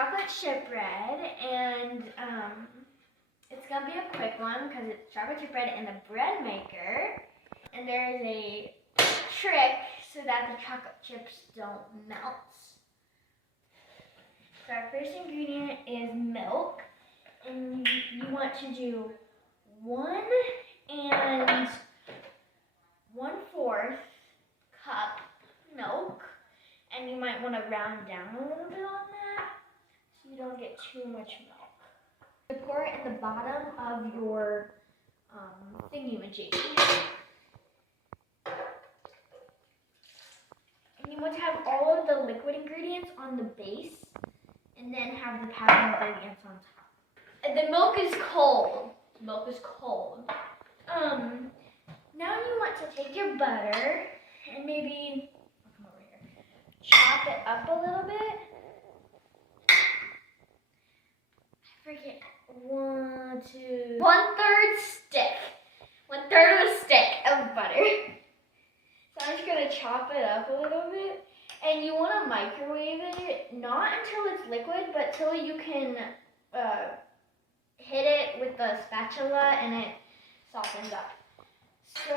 chocolate chip bread, and it's gonna be a quick one because it's chocolate chip bread in the bread maker. And there is a trick so that the chocolate chips don't melt. So our first ingredient is milk, and you want to do 1 1/4 cup milk, and you might want to round down a little bit on that so you don't get too much milk. You pour it at the bottom of your thingy-majiggy. And you want to have all of the liquid ingredients on the base, and then have the powder ingredients on top. And the milk is cold. The milk is cold. Now you want to take your butter and maybe, come over here, chop it up a little bit. I forget, 1, 2, 1/3 stick. 1/3 of a stick of butter. So I'm just gonna chop it up a little bit. And you want to microwave it, not until it's liquid, but till you can hit it with the spatula and it softens up. So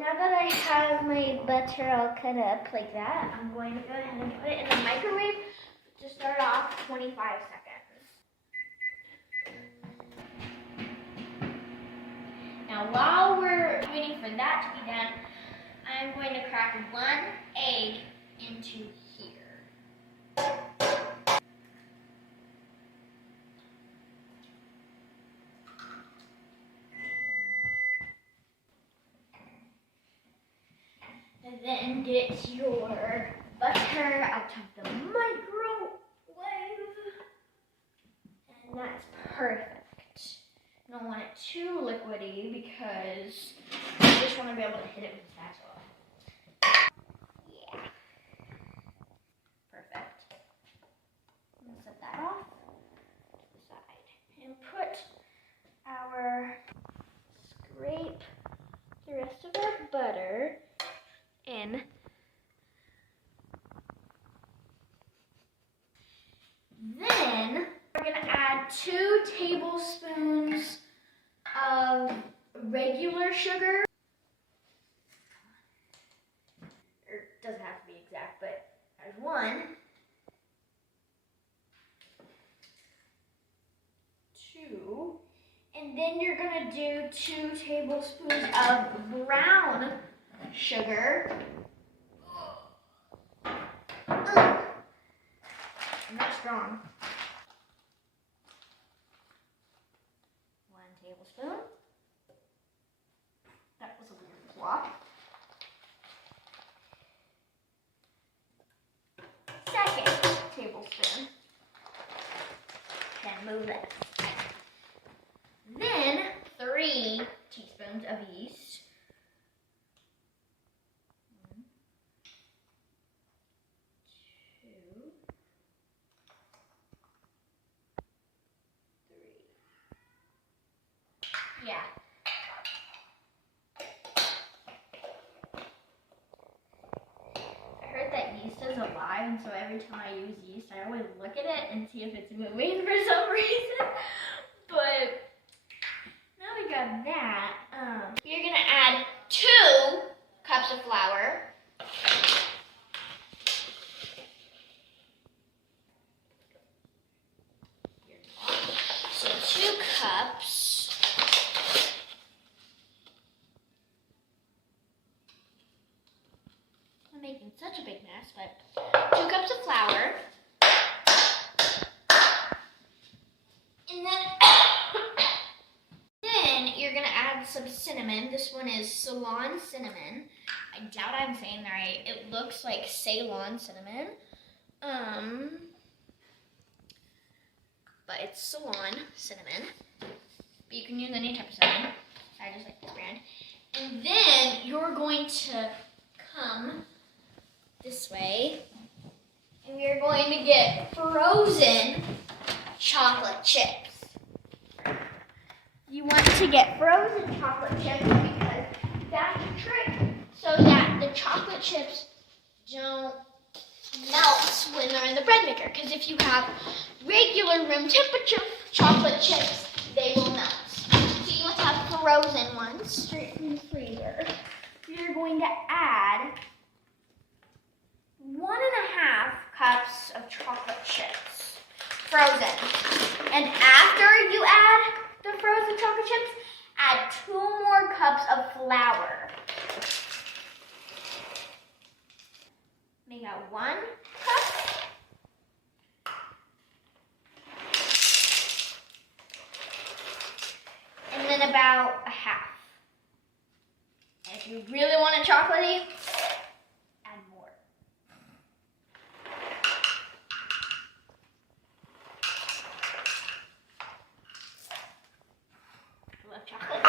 now that I have my butter all cut up like that, I'm going to go ahead and put it in the microwave to start off 25 seconds. Now while we're waiting for that to be done, I'm going to crack 1 egg into here. And then get your butter out of the microwave. And that's perfect. You don't want it too liquidy because you just want to be able to hit it with a spatula. Set that off to the side and put scrape the rest of our butter in. Then we're going to add 2 tablespoons of regular sugar. It doesn't have to be exact, but there's 1. 2, and then you're going to do 2 tablespoons of brown sugar. I'm not strong. 1 tablespoon. That was a weird flop. 2nd tablespoon. Then move it. Then 3 teaspoons of yeast. 1, 2, 3. Yeah. I heard that yeast is alive, and so every time I use yeast, I always look at it and see if it's moving for some reason. But now we got that. You're going to add 2 cups of flour. So 2 cups. I'm making such a big mess, but 2 cups of flour. And then you're going to add some cinnamon. This one is Ceylon cinnamon. I doubt I'm saying that right. It looks like Ceylon cinnamon. But it's Ceylon cinnamon. But you can use any type of cinnamon. I just like this brand. And then you're going to come this way. And we're going to get frozen chocolate chips. You want to get frozen chocolate chips because that's the trick, so that the chocolate chips don't melt when they're in the bread maker. Because if you have regular room temperature chocolate chips, they will melt. So you want to have frozen ones straight from the freezer. You're going to add 1.5 cups of chocolate chips, frozen. And after you add the frozen chocolate chips, add 2 more cups of flour. Make out 1 cup. And then about 1/2. And if you really want it chocolatey, add more. I love chocolate.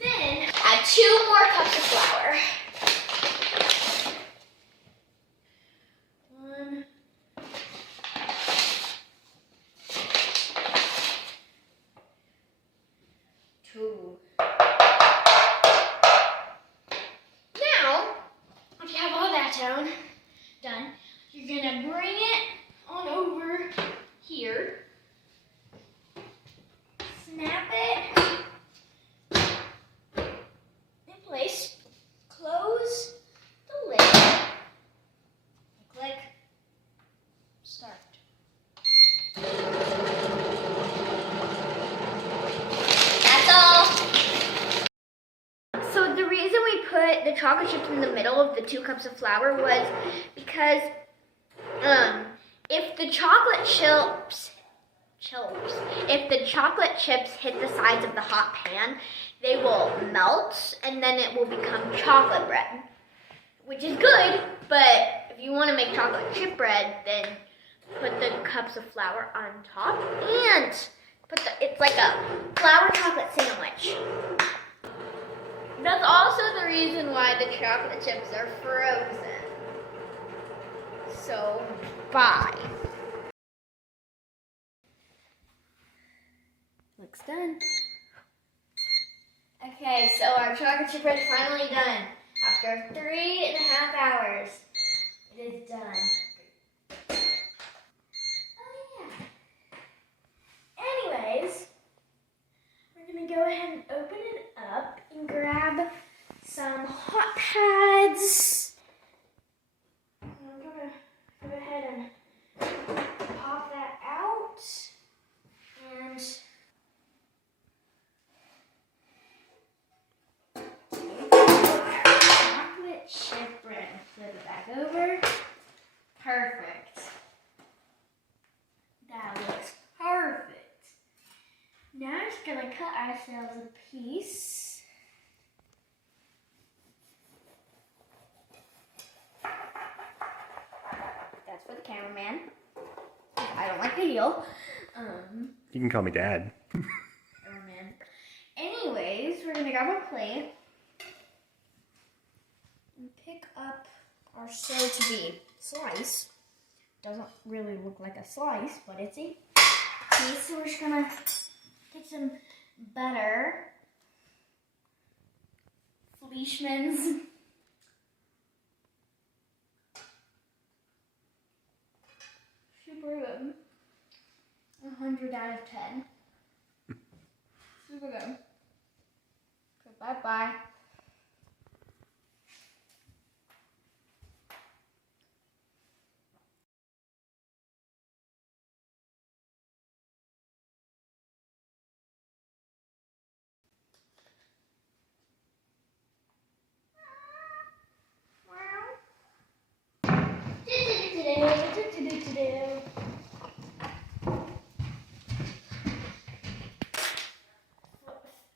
Then add 2 more cups of flour. 1, 2. Now, if you have all that done, you're gonna bring it on over here. Snap it in place. Close the lid. Click. Start. That's all. So the reason we put the chocolate chips in the middle of the 2 cups of flour was because if the chocolate chips hit the sides of the hot pan, they will melt and then it will become chocolate bread, which is good, but if you want to make chocolate chip bread, then put the cups of flour on top and it's like a flour chocolate sandwich. That's also the reason why the chocolate chips are frozen. So, bye. Looks done. Okay, so our chocolate chip bread is finally done. After 3.5 hours, it is done. Oh yeah. Anyways, we're gonna go ahead and open it up and grab some hot pads. I'm gonna go ahead and pop that out and chocolate chip bread. Flip it back over. Perfect. That looks perfect. Now I'm just gonna cut ourselves a piece. That's for the cameraman. I don't like the heel. You can call me Dad. Cameraman. Anyways, we're gonna grab a plate and pick up our so-to-be slice. Doesn't really look like a slice, but it's a piece. So we're just gonna get some butter, Fleischmann's, super good, 100 out of 10, super good. Okay, bye-bye.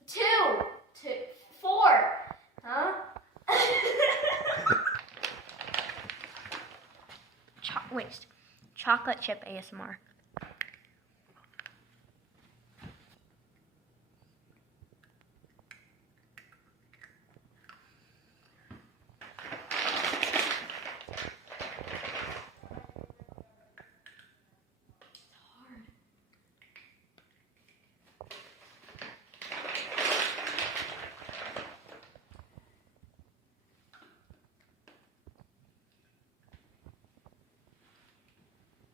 Two, 4, huh? Chocolate chip ASMR.